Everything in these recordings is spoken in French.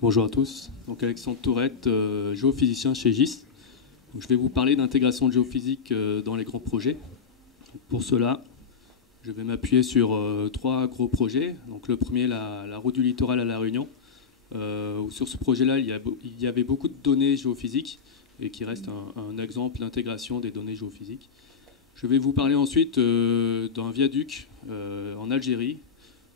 Bonjour à tous, donc Alexandre Tourette, géophysicien chez GIS. Donc, je vais vous parler d'intégration de géophysique dans les grands projets. Donc, pour cela, je vais m'appuyer sur trois gros projets. Donc, le premier, la route du littoral à La Réunion. Sur ce projet-là, il y avait beaucoup de données géophysiques et qui reste un exemple d'intégration des données géophysiques. Je vais vous parler ensuite d'un viaduc en Algérie,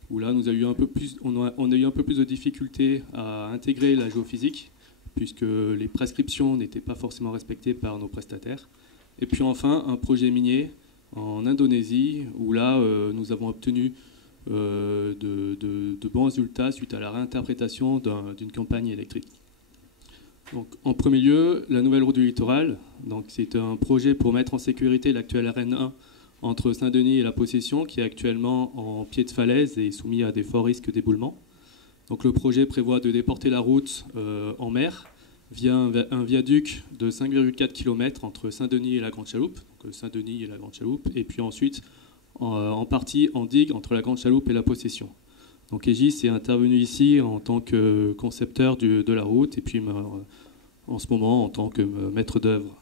où là on a eu un peu plus de difficultés à intégrer la géophysique, puisque les prescriptions n'étaient pas forcément respectées par nos prestataires. Et puis enfin, un projet minier en Indonésie, où là nous avons obtenu de bons résultats suite à la réinterprétation d'une campagne électrique. Donc, en premier lieu, la nouvelle route du littoral. C'est un projet pour mettre en sécurité l'actuelle RN1 entre Saint-Denis et la Possession, qui est actuellement en pied de falaise et soumis à des forts risques d'éboulement. Donc le projet prévoit de déporter la route en mer via un viaduc de 5,4 km entre Saint-Denis et la Grande Chaloupe, donc Saint-Denis et la Grande Chaloupe, et puis ensuite en partie en digue entre la Grande Chaloupe et la Possession. Donc Aegis est intervenu ici en tant que concepteur de la route et puis en ce moment en tant que maître d'œuvre.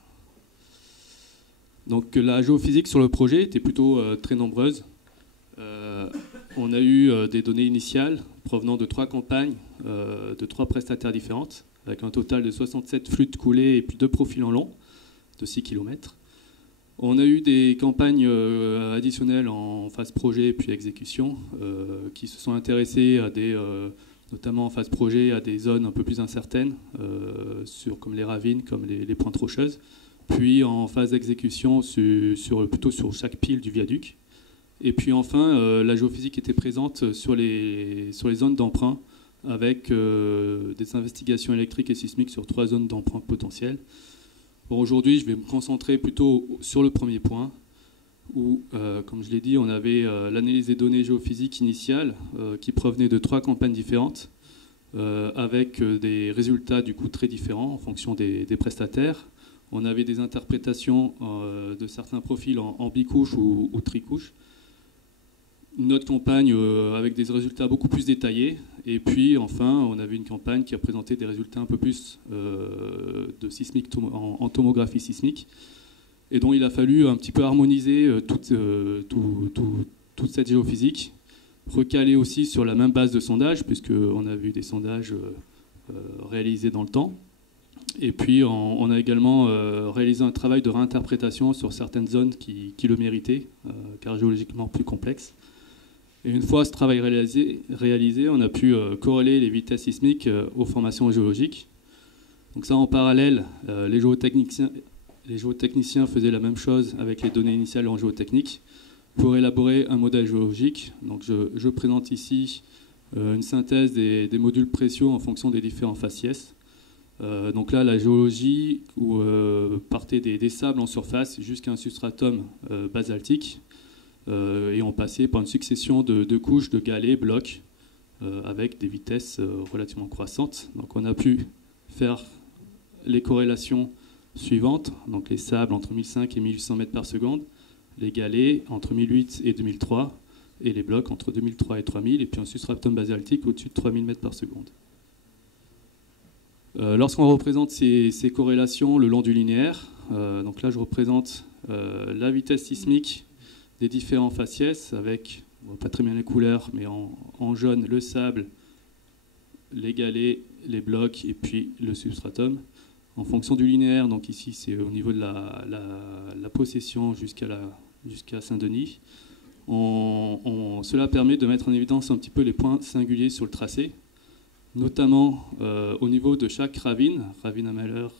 Donc la géophysique sur le projet était plutôt très nombreuse. On a eu des données initiales provenant de 3 campagnes, de 3 prestataires différentes, avec un total de 67 flûtes coulées et puis 2 profils en long de 6 km. On a eu des campagnes additionnelles en phase projet et puis exécution qui se sont intéressées à notamment en phase projet à des zones un peu plus incertaines, comme les ravines, comme les pointes rocheuses. Puis en phase d'exécution plutôt sur chaque pile du viaduc. Et puis enfin, la géophysique était présente sur les zones d'emprunt avec des investigations électriques et sismiques sur 3 zones d'emprunt potentielles. Bon, aujourd'hui, je vais me concentrer plutôt sur le premier point, où, comme je l'ai dit, on avait l'analyse des données géophysiques initiales qui provenaient de 3 campagnes différentes, avec des résultats du coup très différents en fonction des prestataires. On avait des interprétations de certains profils en bicouche ou tricouche. Une autre campagne avec des résultats beaucoup plus détaillés. Et puis enfin, on avait une campagne qui a présenté des résultats un peu plus de sismique en tomographie sismique, et dont il a fallu un petit peu harmoniser toute cette géophysique, recaler aussi sur la même base de sondage, puisqu'on a vu des sondages réalisés dans le temps. Et puis on a également réalisé un travail de réinterprétation sur certaines zones qui le méritaient, car géologiquement plus complexes. Et une fois ce travail réalisé, on a pu corréler les vitesses sismiques aux formations géologiques. Donc ça, en parallèle, les géotechniciens faisaient la même chose avec les données initiales en géotechnique pour élaborer un modèle géologique. Donc je présente ici une synthèse des modules précieux en fonction des différents faciès. Donc là, la géologie où partait des sables en surface jusqu'à un substratum basaltique, et on passait par une succession de couches de galets, blocs, avec des vitesses relativement croissantes. Donc on a pu faire les corrélations suivantes, donc les sables entre 1005 et 1800 mètres par seconde, les galets entre 1008 et 2003, et les blocs entre 2003 et 3000, et puis un substratum basaltique au-dessus de 3000 mètres par seconde. Lorsqu'on représente ces corrélations le long du linéaire, donc là je représente la vitesse sismique des différents faciès avec, pas très bien les couleurs, mais en jaune le sable, les galets, les blocs et puis le substratum. En fonction du linéaire, donc ici c'est au niveau de la Possession jusqu'à Saint-Denis. Cela permet de mettre en évidence un petit peu les points singuliers sur le tracé, notamment au niveau de chaque ravine à Malheur,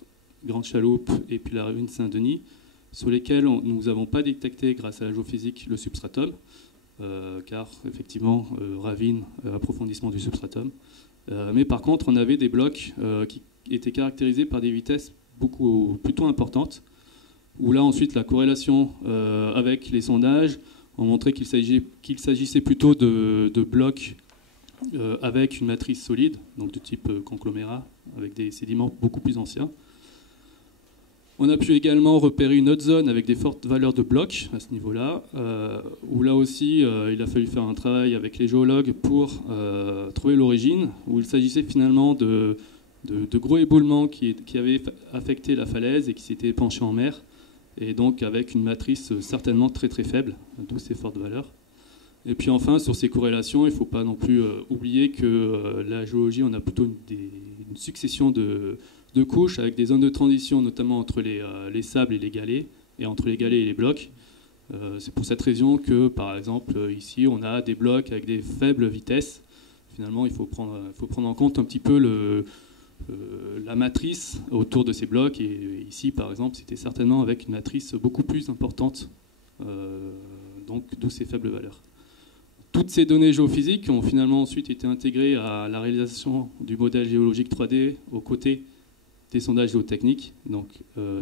Grande Chaloupe et puis la ravine Saint-Denis, sur lesquels nous n'avons pas détecté grâce à la géophysique le substratum, car effectivement, ravine, approfondissement du substratum. Mais par contre, on avait des blocs qui étaient caractérisés par des vitesses plutôt importantes, où là ensuite la corrélation avec les sondages ont montré qu'il s'agissait plutôt de blocs avec une matrice solide, donc de type conglomérat, avec des sédiments beaucoup plus anciens. On a pu également repérer une autre zone avec des fortes valeurs de blocs à ce niveau-là, où là aussi il a fallu faire un travail avec les géologues pour trouver l'origine, où il s'agissait finalement de gros éboulements qui avaient affecté la falaise et qui s'étaient penchés en mer, et donc avec une matrice certainement très très faible, d'où ces fortes valeurs. Et puis enfin, sur ces corrélations, il ne faut pas non plus oublier que la géologie, on a plutôt une succession de couches avec des zones de transition, notamment entre les sables et les galets, et entre les galets et les blocs. C'est pour cette raison que, par exemple, ici, on a des blocs avec des faibles vitesses. Finalement, il faut prendre en compte un petit peu la matrice autour de ces blocs. Et ici, par exemple, c'était certainement avec une matrice beaucoup plus importante, donc d'où ces faibles valeurs. Toutes ces données géophysiques ont finalement ensuite été intégrées à la réalisation du modèle géologique 3D aux côtés des sondages géotechniques. Donc,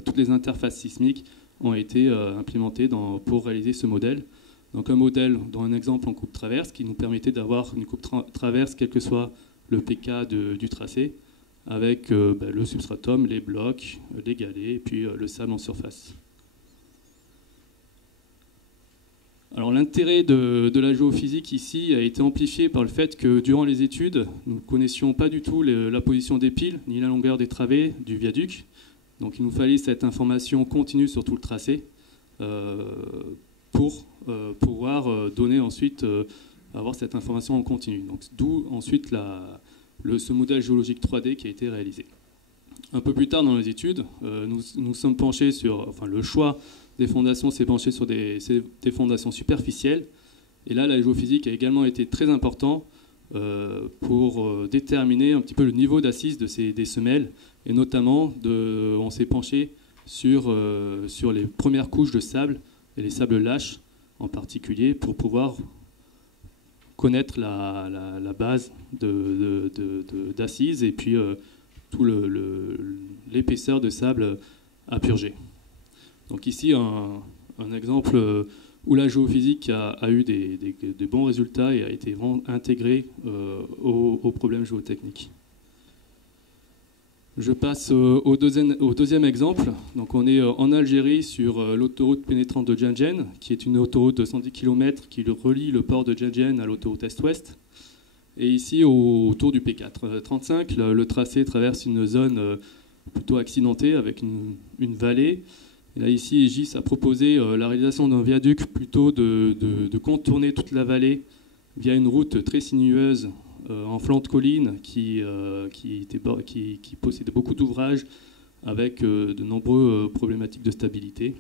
toutes les interfaces sismiques ont été implémentées pour réaliser ce modèle. Donc, un modèle, dans un exemple en coupe traverse, qui nous permettait d'avoir une coupe traverse, quel que soit le PK du tracé, avec le substratum, les blocs, les galets, et puis le sable en surface. Alors l'intérêt de la géophysique ici a été amplifié par le fait que durant les études, nous ne connaissions pas du tout la position des piles, ni la longueur des travées du viaduc. Donc il nous fallait cette information continue sur tout le tracé pour pouvoir donner ensuite, avoir cette information en continu. Donc d'où ensuite ce modèle géologique 3D qui a été réalisé. Un peu plus tard dans les études, nous sommes penchés sur, le choix des fondations s'est penché sur des fondations superficielles. Et là, la géophysique a également été très important pour déterminer un petit peu le niveau d'assise des semelles. Et notamment, on s'est penché sur les premières couches de sable, et les sables lâches en particulier, pour pouvoir connaître la base d'assise et puis tout l'épaisseur de sable à purger. Donc ici, un exemple où la géophysique a eu des bons résultats et a été intégrée aux problèmes géotechniques. Je passe au deuxième exemple. Donc on est en Algérie sur l'autoroute pénétrante de Djendjen, qui est une autoroute de 110 km qui relie le port de Djendjen à l'autoroute Est-Ouest. Et ici, autour du P435, le tracé traverse une zone plutôt accidentée avec une vallée. Et là, ici, Egis a proposé la réalisation d'un viaduc plutôt de contourner toute la vallée via une route très sinueuse en flanc de colline qui possédait beaucoup d'ouvrages avec de nombreuses problématiques de stabilité.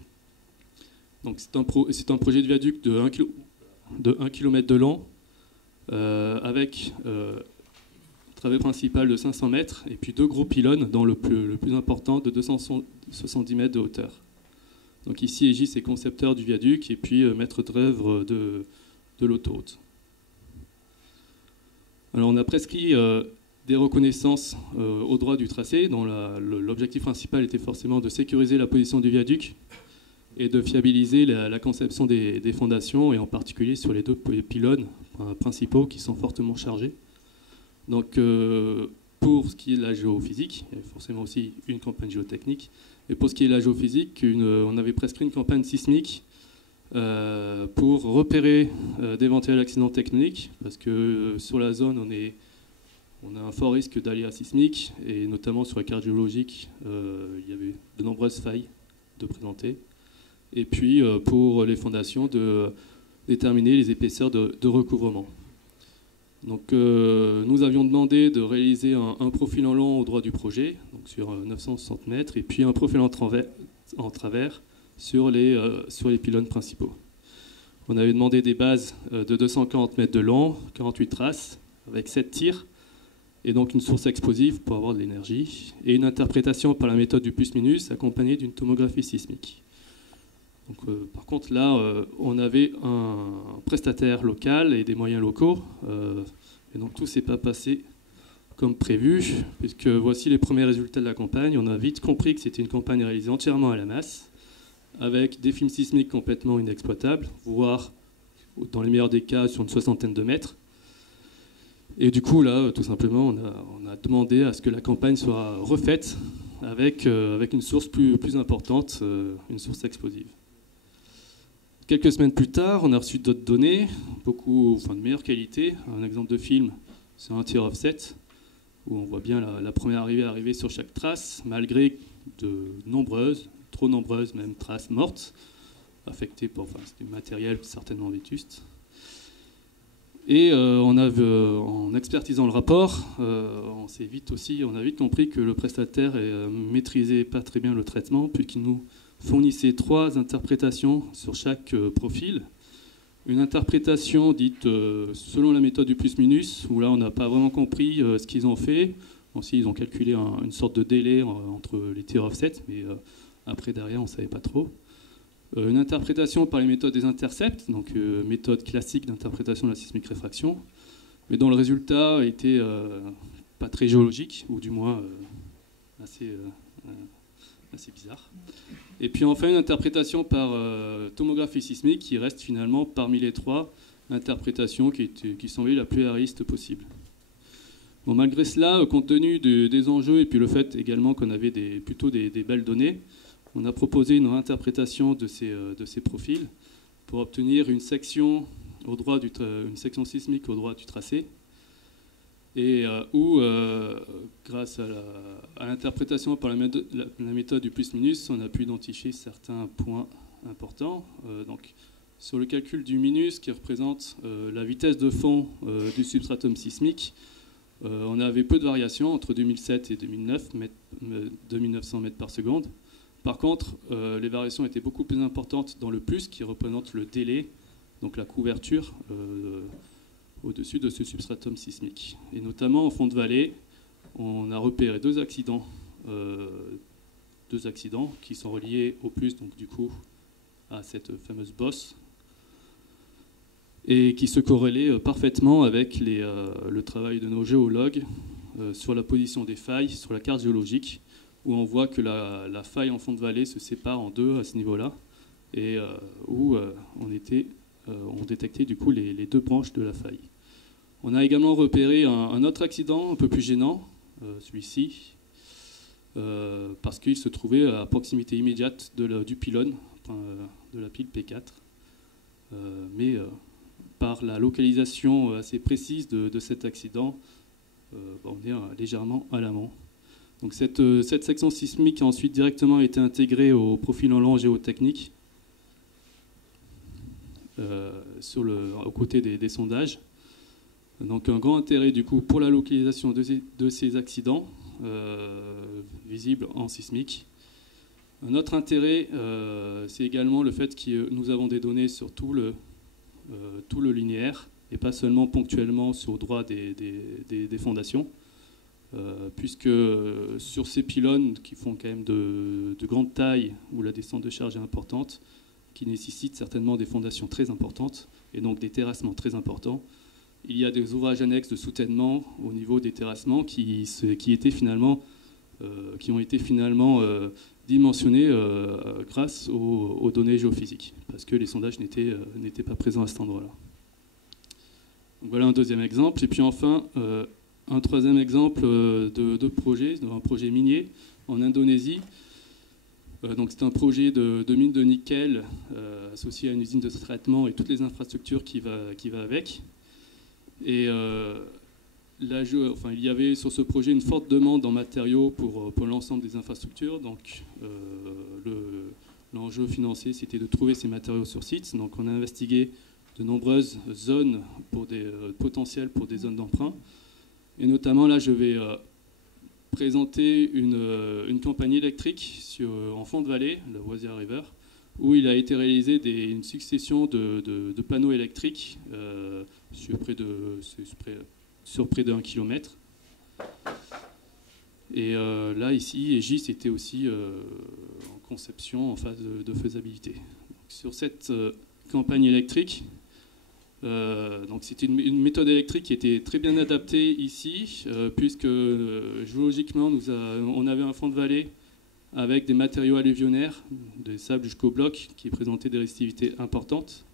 Donc c'est un projet de viaduc de 1 km de long avec travée principale de 500 mètres et puis deux gros pylônes, dont le plus important de 270 mètres de hauteur. Donc ici, Egis est concepteur du viaduc et puis maître d'œuvre de l'autoroute. Alors on a prescrit des reconnaissances au droit du tracé, dont l'objectif principal était forcément de sécuriser la position du viaduc et de fiabiliser la conception des fondations, et en particulier sur les deux pylônes principaux qui sont fortement chargés. Donc pour ce qui est de la géophysique, il y a forcément aussi une campagne géotechnique. Et pour ce qui est de la géophysique, on avait prescrit une campagne sismique pour repérer d'éventuels accidents tectoniques, parce que sur la zone, on a un fort risque d'aléas sismiques, et notamment sur la carte géologique, il y avait de nombreuses failles de présenter. Et puis pour les fondations, de déterminer les épaisseurs de recouvrement. Donc nous avions demandé de réaliser un profil en long au droit du projet, donc sur 960 mètres, et puis un profil en travers sur les pylônes principaux. On avait demandé des bases de 240 mètres de long, 48 traces, avec 7 tirs, et donc une source explosive pour avoir de l'énergie, et une interprétation par la méthode du plus-minus accompagnée d'une tomographie sismique. Donc, par contre, là, on avait un prestataire local et des moyens locaux, et donc tout ne s'est pas passé comme prévu, puisque voici les premiers résultats de la campagne. On a vite compris que c'était une campagne réalisée entièrement à la masse, avec des films sismiques complètement inexploitables, voire, dans les meilleurs des cas, sur une soixantaine de mètres. Et du coup, là, tout simplement, on a demandé à ce que la campagne soit refaite avec une source plus importante, une source explosive. Quelques semaines plus tard, on a reçu d'autres données, de meilleure qualité. Un exemple de film, c'est un tir offset, où on voit bien la première arrivée sur chaque trace, malgré de nombreuses, trop nombreuses même, traces mortes, affectées c'est du matériel certainement vétuste. Et en expertisant le rapport, on a vite compris que le prestataire maîtrisait pas très bien le traitement, puisqu'il nous fournissait 3 interprétations sur chaque profil. Une interprétation dite selon la méthode du plus-minus, où là on n'a pas vraiment compris ce qu'ils ont fait. Aussi, ils ont calculé une sorte de délai entre les tirs offset, mais après derrière on ne savait pas trop. Une interprétation par les méthodes des intercepts, donc méthode classique d'interprétation de la sismique réfraction, mais dont le résultat était pas très géologique, ou du moins assez bizarre. Et puis enfin une interprétation par tomographie sismique qui reste finalement parmi les 3 interprétations qui semblaient la plus réaliste possible. Bon, malgré cela, compte tenu des enjeux et puis le fait également qu'on avait plutôt des belles données, on a proposé une réinterprétation de ces profils pour obtenir une section sismique au droit du tracé, et où, grâce à l'interprétation par la méthode du plus-minus, on a pu identifier certains points importants. Donc, sur le calcul du minus, qui représente la vitesse de fond du substratum sismique, on avait peu de variations entre 2007 et 2900 mètres par seconde. Par contre, les variations étaient beaucoup plus importantes dans le plus, qui représente le délai, donc la couverture au-dessus de ce substratum sismique. Et notamment en fond de vallée, on a repéré 2 accidents qui sont reliés au plus, donc du coup, à cette fameuse bosse, et qui se corrélaient parfaitement avec le travail de nos géologues sur la position des failles sur la carte géologique, où on voit que la faille en fond de vallée se sépare en 2 à ce niveau-là, et où on détectait du coup les 2 branches de la faille. On a également repéré un autre accident un peu plus gênant, celui-ci, parce qu'il se trouvait à proximité immédiate du pylône, de la pile P4, mais par la localisation assez précise de cet accident, on est légèrement à l'amont. Donc cette section sismique a ensuite directement été intégrée au profil en long géotechnique aux côtés des sondages. Donc un grand intérêt du coup pour la localisation de ces accidents visibles en sismique. Un autre intérêt, c'est également le fait que nous avons des données sur tout le linéaire et pas seulement ponctuellement sur le droit des fondations. Puisque sur ces pylônes qui font quand même de grande taille, où la descente de charge est importante, qui nécessitent certainement des fondations très importantes et donc des terrassements très importants, il y a des ouvrages annexes de soutènement au niveau des terrassements qui ont été finalement dimensionnés grâce aux données géophysiques, parce que les sondages n'étaient pas présents à cet endroit-là. Donc voilà un deuxième exemple. Et puis enfin, un troisième exemple de projet, d'un projet minier en Indonésie. Donc c'est un projet de mine de nickel associé à une usine de traitement et toutes les infrastructures qui va avec. Et il y avait sur ce projet une forte demande en matériaux pour l'ensemble des infrastructures. Donc l'enjeu financier, c'était de trouver ces matériaux sur site. Donc on a investigué de nombreuses zones potentielles pour des zones d'emprunt. Et notamment, là, je vais présenter une campagne électrique en fond de vallée, la Wazir River, où il a été réalisé une succession de panneaux électriques sur près de 1 km. Et là, ici, Aegis était aussi en conception, en phase de faisabilité. Donc, sur cette campagne électrique, donc c'était une méthode électrique qui était très bien adaptée ici, puisque géologiquement on avait un fond de vallée avec des matériaux alluvionnaires, des sables jusqu'au bloc, qui présentaient des résistivités importantes.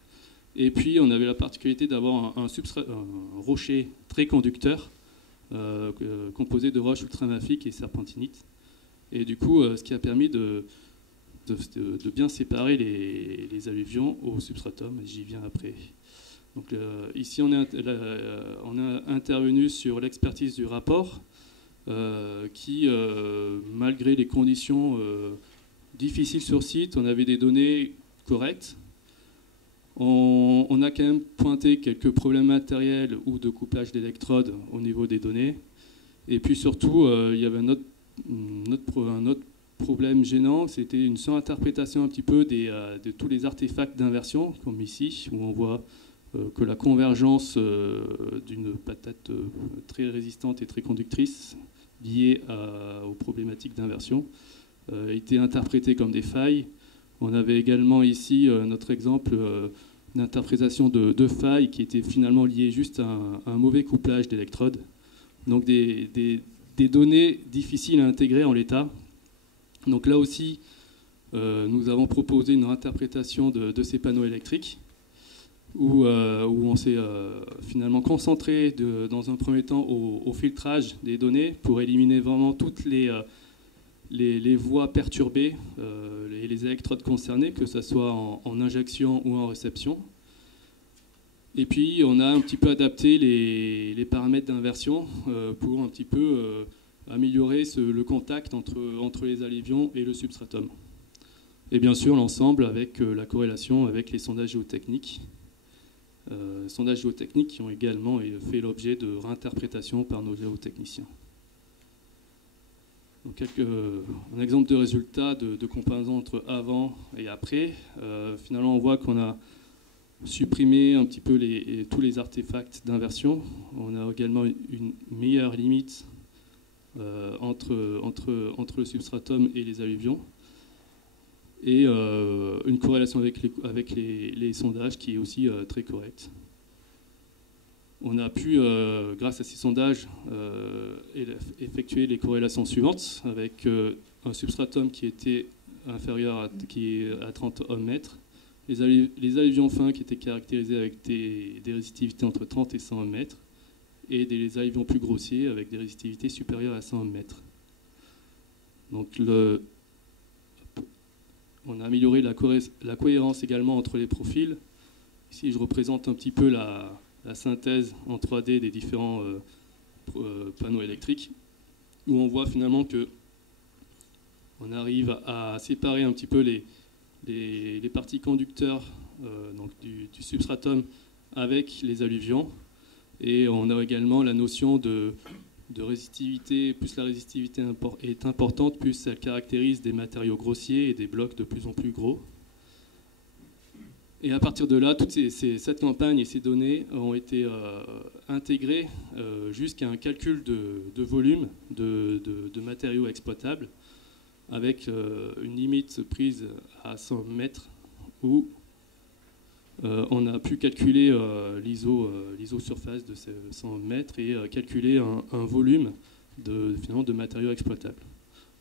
Et puis on avait la particularité d'avoir un rocher très conducteur, composé de roches ultramafiques et serpentinite. Et du coup, ce qui a permis de bien séparer les alluvions au substratum, j'y viens après. Donc, ici, on a intervenu sur l'expertise du rapport, qui, malgré les conditions difficiles sur site, on avait des données correctes. On a quand même pointé quelques problèmes matériels ou de couplage d'électrodes au niveau des données. Et puis surtout, il y avait un autre problème gênant, c'était une surinterprétation un petit peu de tous les artefacts d'inversion, comme ici, où on voit que la convergence d'une patate très résistante et très conductrice liée aux problématiques d'inversion a été interprétée comme des failles. On avait également ici notre exemple d'interprétation de failles qui était finalement liée juste à un mauvais couplage d'électrodes. Donc des données difficiles à intégrer en l'état. Donc là aussi, nous avons proposé une interprétation de ces panneaux électriques où on s'est finalement concentré dans un premier temps au filtrage des données pour éliminer vraiment toutes les voies perturbées et les électrodes concernées, que ce soit en injection ou en réception. Et puis on a un petit peu adapté les paramètres d'inversion pour un petit peu améliorer le contact entre les alluvions et le substratum. Et bien sûr l'ensemble avec la corrélation avec les sondages géotechniques. Sondages géotechniques qui ont également fait l'objet de réinterprétations par nos géotechniciens. Donc un exemple de résultat de comparaison entre avant et après. Finalement, on voit qu'on a supprimé un petit peu tous les artefacts d'inversion. On a également une meilleure limite entre le substratum et les alluvions. Et une corrélation avec les sondages qui est aussi très correcte. On a pu, grâce à ces sondages, effectuer les corrélations suivantes avec un substratum qui était inférieur à 30 ohms-mètres, les alluvions fins qui étaient caractérisés avec des résistivités entre 30 et 100 ohms-mètres, et des alluvions plus grossiers avec des résistivités supérieures à 100 ohms-mètres. Donc on a amélioré la cohérence également entre les profils. Ici, je représente un petit peu la synthèse en 3D des différents panneaux électriques, où on voit finalement que on arrive à séparer un petit peu les parties conducteurs donc du substratum avec les alluvions. Et on a également la notion de résistivité. Plus la résistivité est importante, plus elle caractérise des matériaux grossiers et des blocs de plus en plus gros. Et à partir de là, cette campagne et ces données ont été intégrées jusqu'à un calcul de volume de matériaux exploitables, avec une limite prise à 100 mètres où on a pu calculer l'iso-surface de ces 100 mètres et calculer un volume finalement de matériaux exploitables.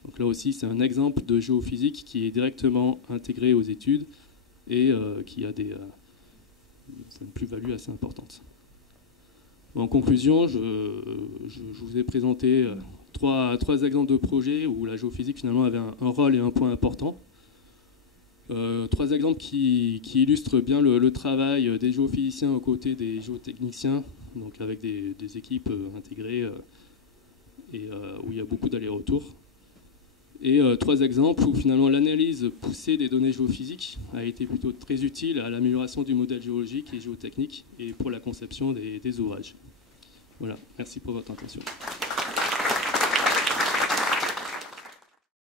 Donc là aussi, c'est un exemple de géophysique qui est directement intégré aux études et qui a une plus-value assez importante. En conclusion, je vous ai présenté trois exemples de projets où la géophysique finalement avait un rôle et un point important. Trois exemples qui illustrent bien le travail des géophysiciens aux côtés des géotechniciens, donc avec des équipes intégrées et où il y a beaucoup d'allers-retours. Et trois exemples où finalement l'analyse poussée des données géophysiques a été plutôt très utile à l'amélioration du modèle géologique et géotechnique et pour la conception des ouvrages. Voilà, merci pour votre attention.